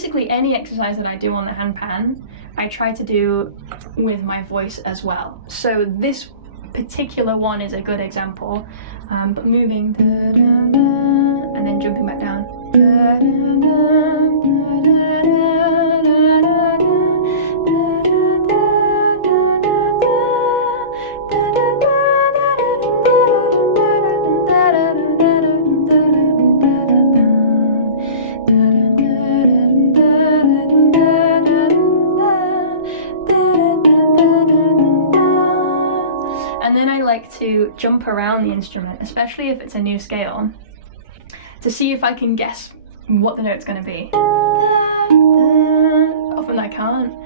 basically any exercise that I do on the handpan, I try to do with my voice as well. So this particular one is a good example, but moving and then jumping back down. To jump around the instrument, especially if it's a new scale, to see if I can guess what the note's going to be. Often I can't.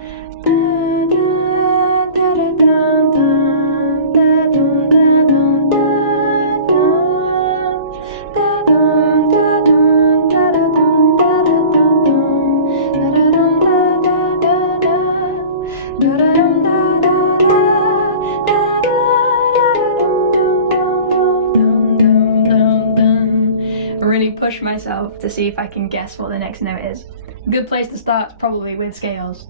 Push myself to see if I can guess what the next note is. A good place to start is probably with scales.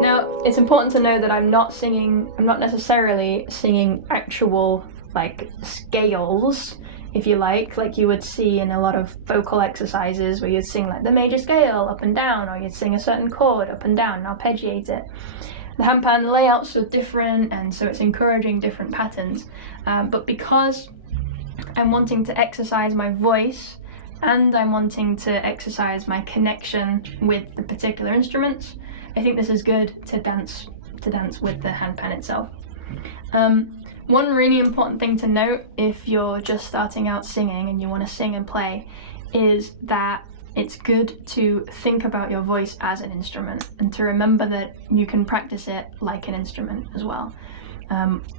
Now, it's important to know that I'm not necessarily singing actual like scales, if you like you would see in a lot of vocal exercises where you'd sing like the major scale up and down, or you'd sing a certain chord up and down and arpeggiate it. The handpan layouts are different, and so it's encouraging different patterns. But because I'm wanting to exercise my voice and I'm wanting to exercise my connection with the particular instruments, I think this is good to dance with the handpan itself. One really important thing to note if you're just starting out singing and you want to sing and play is that it's good to think about your voice as an instrument and to remember that you can practice it like an instrument as well.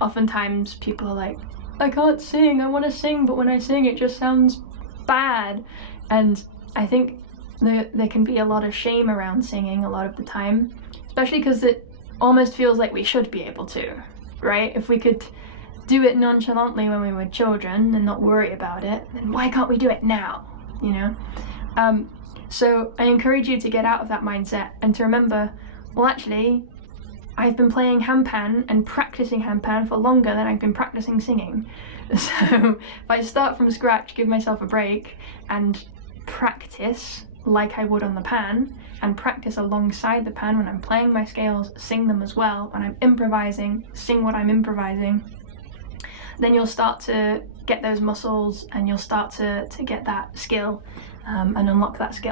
Oftentimes people are like, I can't sing, I want to sing, but when I sing it just sounds bad. And I think there can be a lot of shame around singing a lot of the time, especially because it almost feels like we should be able to, right? If we could do it nonchalantly when we were children and not worry about it, then why can't we do it now, you know? So I encourage you to get out of that mindset and to remember, well actually, I've been playing handpan and practicing handpan for longer than I've been practicing singing. So if I start from scratch, give myself a break and practice like I would on the pan, and practice alongside the pan when I'm playing my scales, sing them as well. When I'm improvising, sing what I'm improvising. Then you'll start to get those muscles and you'll start to get that skill and unlock that skill.